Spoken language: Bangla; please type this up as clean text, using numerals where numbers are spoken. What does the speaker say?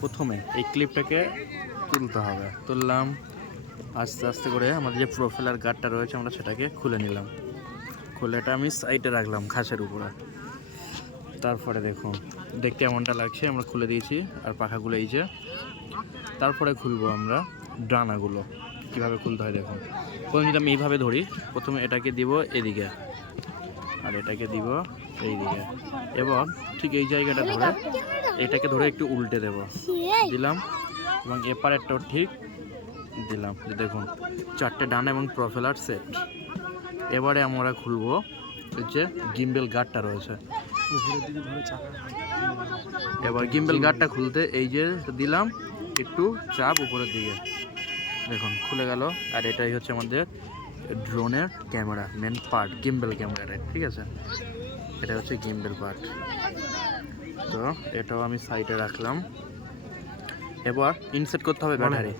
প্রথমে এই ক্লিপটাকে তুলতে হবে। তুললাম, আস্তে আস্তে করে আমাদের যে প্রোফাইলার গার্ডটা রয়েছে আমরা সেটাকে খুলে নিলাম। খুলে এটা আমি সাইডে রাখলাম ঘাসের উপরে। তারপরে দেখুন দেখতে এমনটা লাগছে, আমরা খুলে দিয়েছি। আর পাখাগুলো এই যে, তারপরে খুলবো আমরা ডানাগুলো। কীভাবে খুলতে হয় দেখুন। প্রথমে যদি আমি এইভাবে ধরি, প্রথমে এটাকে দিব এদিকে আর এটাকে দিব এইদিকে, এবং ঠিক এই জায়গাটা ধরে এটাকে ধরে একটু উল্টে দেব, দিলাম, এবং এপারেরটাও ঠিক দিলাম। দেখুন 4টে ডানা এবং প্রোফেলার সেট। এবারে আমরা খুলবো যে গিম্বেল গার্ডটা রয়েছে। এবার গিম্বেল গার্ডটা খুলতে এই যে দিলাম একটু চাপ উপরের দিকে, দেখুন খুলে গেল। আর এটাই হচ্ছে আমাদের ড্রোনের ক্যামেরা, মেন পার্ট, গিম্বেল ক্যামেরাটা, ঠিক আছে। এটা হচ্ছে গিম্বেল পার্ট। তো এটাও আমি সাইডে রাখলাম। এবার ইনসেট করতে হবে ব্যাটারি।